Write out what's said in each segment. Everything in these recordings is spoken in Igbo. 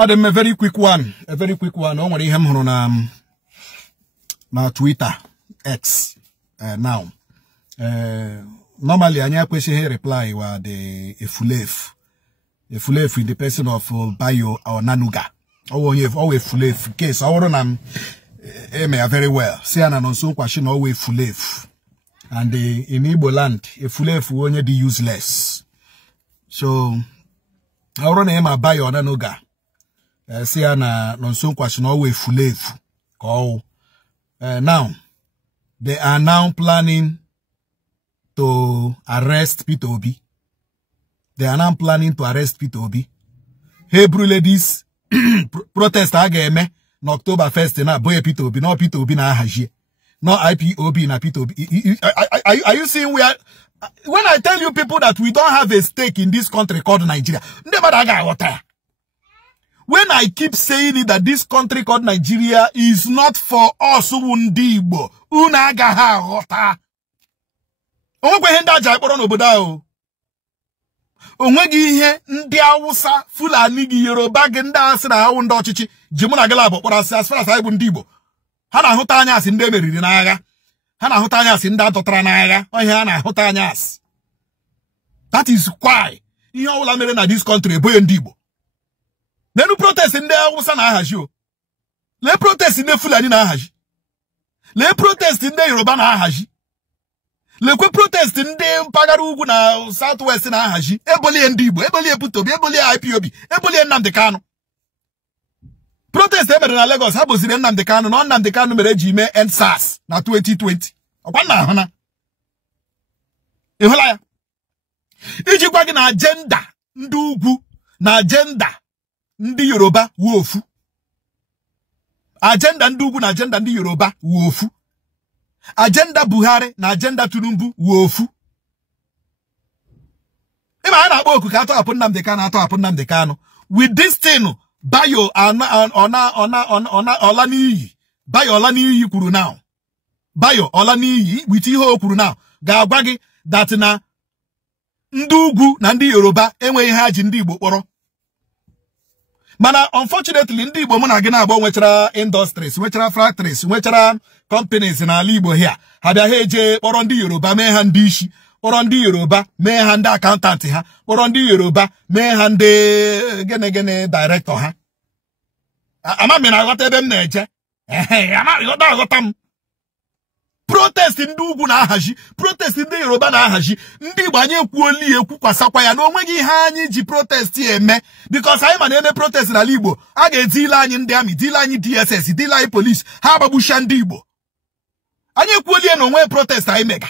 Adam, a very quick one. A very quick one. I want to him on Twitter X now. Normally, I question here reply were the Efulef in the person of Bayo or Nanuga. Oh, you have always Fulef case. I want to very well. Say an also question always Fulef. And in Igbo Land, Fulef will only be useless. So I want to Bayo or Nanuga. Say an also question always Fulef. Oh, now they are now planning to arrest Peter Obi. They are now planning to arrest Peter Obi. Hebrew ladies protest agame no October 1st na boy Peter Obi, no Peter Obi na haji. No IPOB na Peter Obi. Are you seeing where when I tell you people that we don't have a stake in this country called Nigeria? Never that guy water. When I keep saying it that this country called Nigeria is not for us Ndi Igbo, unaga ha water. Onwekwe ihe ndị aja ikpọrọ n'obodo ahụ. Onwegi ihe ndị Hausa, Fulani gị, Yoruba gị, ndị asị na ahụ ndị ọchịchị ji mụ na gị labụ kpọrọ asị as far as anyị bụ ndị Igbo. Ha na-ahụta anya asị ndị emeriri n'agha. Ha na-ahụta anya asị ndị adọtara n'agha. Ihe ha na-ahụta anya asị. That is why ihe ọbụla mere na this country eboye ndị Igbo. Nenu protest ndị Hausa na-ahaji o. Lee protest ndị Fulani na-ahaji. Lee protest ndị Yoruba na-ahaji. Lekwe protest ndị mpaghara ugwu na southwest na ahaji ebolie ndị Igbo, ebolie Peter Obi, ebolie IPOB, ebolie Nnamdi Kanu. Protest emere na Lagos ha bozire Nnamdi Kanu na Nnamdi Kanu mere ji mee EndSARS na 2020. Ọkwa na ahụ na. Ịhụla ya? Ijikwa gị na agenda ndị ugwu na agenda ndị Yoruba wu ofu. Agenda ndị ugwu na agenda ndị Yoruba wu ofu. Agenda Buhari na agenda Tinubu wofu. Ima ana akpọ oku ka atọhapụ Nnamdi Kanu atọhapụ Nnamdi Kanu. With this thing, Bayo Olaniyi. Bayo Olaniyi kwuru now. Bayo Olaniyi with ihe o kwuru now. Ga-agwa gị that na ndị ugwu na ndị Yoruba enweghị ha ji ndị Igbo kpọrọ. Mana unfortunately ndị Igbo mụ na gị na-agba nwechara industries, nwechara factories, nwechara companies na ala Igbo here. Ha bịa ha eje kpọrọ ndị Yoruba mee ha ndị Ishi, kpọrọ ndị Yoruba mee ha ndị accountant ha, kpọrọ ndị Yoruba mee ha ndị gene director ha. Ama m na-aghọta ebe m na-eje. Aghọta m. Protest ndị ugwu na-ahaji, protest ndị Yoruba na-ahaji, ndị Igbo anyị ekwuoli ekwukwasakwa ya na onweghị ihe anyị ji protest eme because anyị ma na-eme protest n'ala Igbo a ga-edile anyị ndị amị, dile anyị DSS, dile anyị police, ha agbagbucha ndị Igbo. Anyị ekwuoli na onwe protest anyị mega.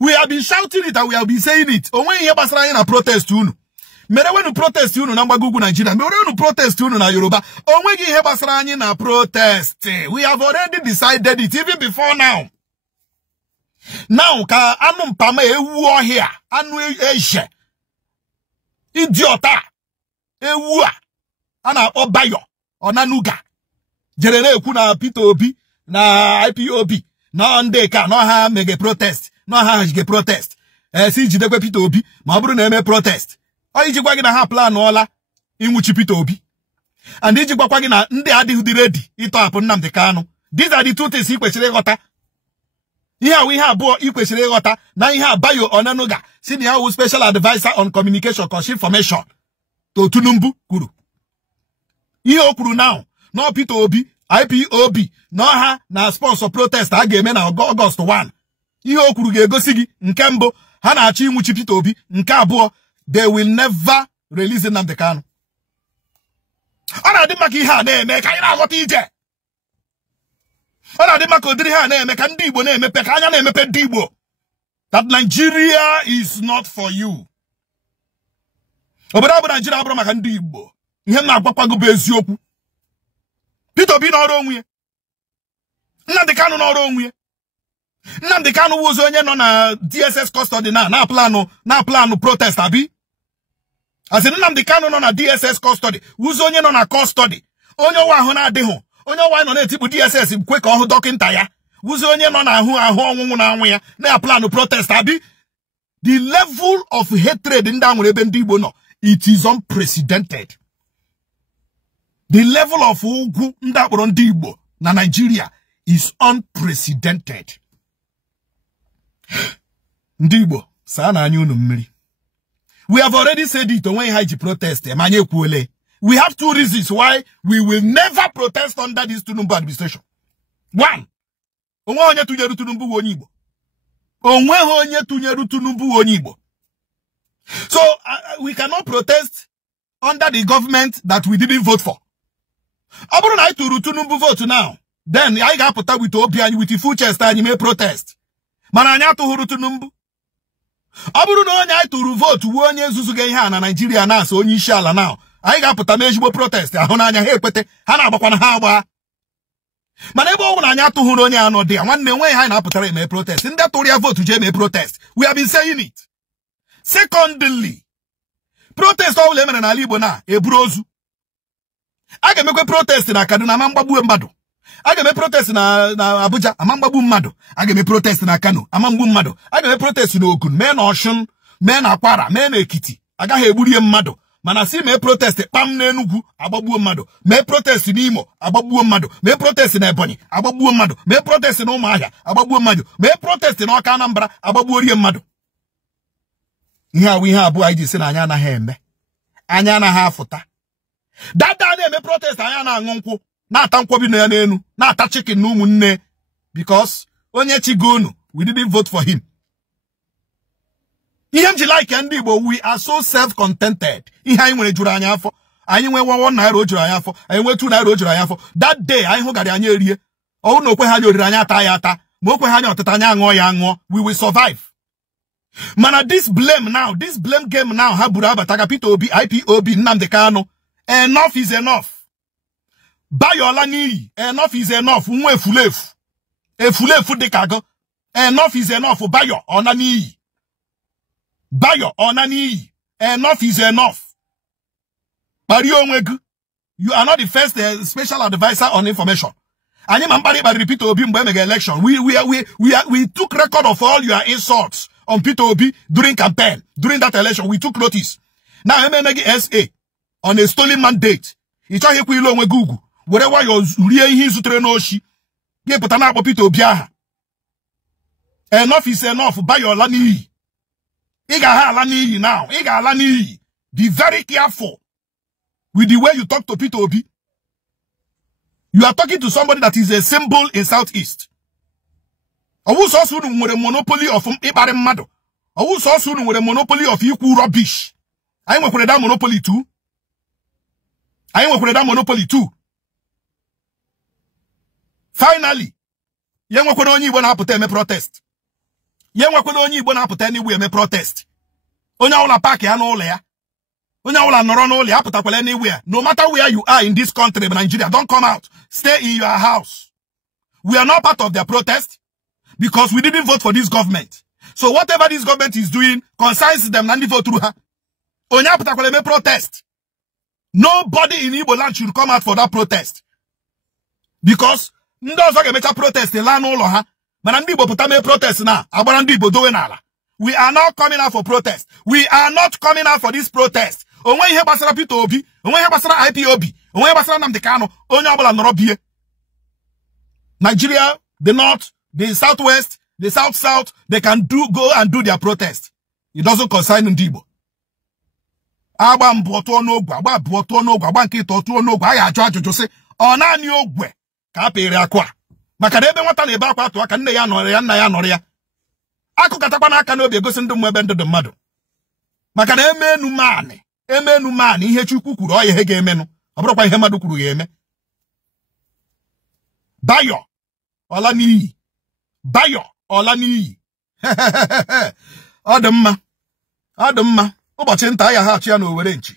We have been shouting it and we have been saying it. Onwe ihe gbasara anyị na protest unu. Mere wenu protest unu na mgbago ugwu Nigeria, mere wenu protest unu na Yoruba. Onweghị ihe gbasara anyị na protest. We have already decided it even before now. Now ka anu mpama ewu ohia anu eje idiota ewu a na-akpọ Bayo Onanuga jere na-ekwu na Peter Obi na IPOB na ndị ka no ha mege protest no ha jige protest si jidekwe Peter Obi ma ọ bụrụ na eme protest o ijikwa gị na ha plan ọla inwuchi Peter Obi and ijikwa gị na ndị adịghị dị ready ịtọhapụ Nnamdi Kanu. These are the two things i kwesịrị ịghọta. Ihe abụọ i kwesịrị ịghọta na ihe Bayo Onanuga senior special advisor on communication cause information to Tinubu kwuru. Ihe o kwuru now no Peter Obi IPOB no ha na sponsor protest a ga-eme na August 1. Ihe o kwuru ga-egosi gị nke mbụ ha na-achọ inwuchi Peter Obi, nke abụọ they will never release Nnamdi Kanu. Ọ na-adị maka ihe a na-eme ka anyị na-aghọta ije. Ọ na-adị maka ụdịrị ha na-eme ka ndị Igbo na-emepe ka anya na-emepe ndị Igbo. That Nigeria is not for you. Obodo abụ Nigeria abụrụ maka ndị Igbo. Ihe m na-agwakwa gị bụ eziokwu. Peter Obi n'ọrụ onwe ya. Nnamdi Kanu n'ọrụ onwe ya. Nnamdi Kanu wụzọ onye nọ na DSS custody na planụ protest abi. Asị Nnamdi Kanu nọ na DSS custody wụzọ onye nọ na custody. Onye ọwa ahụ na-adịghị. Onye ọwa nọ na-etipụ DSS kwe ka ọhụ dọkịnta ya. Wụzọ onye nọ na ahụ ọnwụnwụ na anwụ ya na planụ protest abi. The level of hatred ndị a nwere ebe ndị Igbo nọ, it is unprecedented. The level of ugwu Ndi Igbo na Nigeria is unprecedented. Ndi Igbo, sana anyi unu mmiri. We have already said it when Haji protest. We have two reasons why we will never protest under this Tinubu administration. One, so we cannot protest under the government that we didn't vote for. Aburu na to Tinubu vote now. Then I got put up with Obiani with the full chest and you may protest. Mananya to Tinubu. Aburu no anya to vote wonye Zuzuge na Nigeria na so Ishi ala now. I got put a measurable protest. Ahonanya hepete hana bakwana hawa. Manebo anya to huronya no de one way hana put me protest. In that Toria vote to me protest. We have been saying it. Secondly, protest all lemon and alibo na ebrozu. I can make a protest in a Kaduna Mambabu Mbado. I can make protest na Abuja, Amambabu Mado. I can make protest in a Kanu, Amambu Mado. I can make protest in Okun, men Ocean, men Aquara, men Ekiti. I got a Budi Mado. Manasi may protest Pam Nenugu, Ababu Mado. May protest in Imo, Ababu Mado. May protest in Ebony, Ababu Mado. May protest in Omaya, Ababu Mado. May protest in Okanambra, Ababu Mado. Here we have Iwaji saying Anyana Hembe. Anyana Hafuta. That day me protest Anyana Ngonko. Na tankwobi no yanenu. Na ta chicken no munne. Because onye chigonu, we didn't vote for him. Like Ndi Igbo, we are so self-contented. Ihe nwere juru anya afọ. Anyị nwe 1 naira juru anya afọ. Anyị nwe 2 naira juru anya afọ. That day anyị hụgara anya erie. Owu no kwe ha anya oriri anya ata ya ata. Mo kwe ha anya oteta anya anwo ya anwo. We will survive. Mana this blame now, this blame game now, Habura Bataga P2B, IPOB, Nnamdi Kanu. Enough is enough. Bayola ni, enough is enough. Unwe fulefu. E fulefu de kago. Enough is enough. Bayo, onani. Bayo, onani. Enough is enough. Bario Nwegu, you are not the first special advisor on information. And you repeat Obi Mbemega election. We took record of all your insults on P2B during campaign, during that election. We took notice. Now, MMG SA on a stolen mandate. It's all you Google. Whatever you're really Sutrenoshi, you put an apple P2B. Enough is enough. Buy your lani. Iga lani now. Iga lani. Be very careful with the way you talk to P2B. You are talking to somebody that is a symbol in Southeast. Owu so soon with a monopoly of Ibare Mado. Owu so soon with a monopoly of equal rubbish. I work with that monopoly too. Finally, young work only when I put me protest. Young work only when I put anywhere me protest. Onya ola park ya no le. Onya ola noro no le apota anywhere. No matter where you are in this country, Nigeria, don't come out. Stay in your house. We are not part of their protest because we didn't vote for this government. So whatever this government is doing concerns them and vote through her. Onya apota me protest. Nobody in Igbo Land should come out for that protest. Because ndozo ga mecha protest la no lo ha. Mana Ndi Igbo puta me protest na. Agbara Ndi Igbo dowe n'ala. We are not coming out for protest. We are not coming out for this protest. Onwe ihe gbasara P2B, onwe ihe gbasara IPOB, onwe ihe gbasara Nnamdi Kanu, onye ọbụla nọrọ bie. Nigeria, the north, the southwest, the south, they can go and do their protest. It doesn't concern Ndi Igbo. Agba mboto n'ogwe, agba boto n'ogwe, agba nke itoto n'ogwe, aya ajụjụ sị, ọ naanị ogwe ka apere akwa. Maka na ebe nwata na-ebe akwa atụ aka nne ya nọrọ ya, nna ya nọrọ ya. Akụkatakwa n'aka n'obi egosi ndị mmụ ebe ndụ mmadụ. Maka na emenu mani ihe Chukwu kwuru ọ ihe ga-emenu. Ọ bụrụkwa ihe mmadụ kwuru ga-eme. Bayo ọla n'iyi. Bayo ọla n'iyi. Ọ dị mma. Ụbọchị nta ya ha achị ya n'Owere nchi.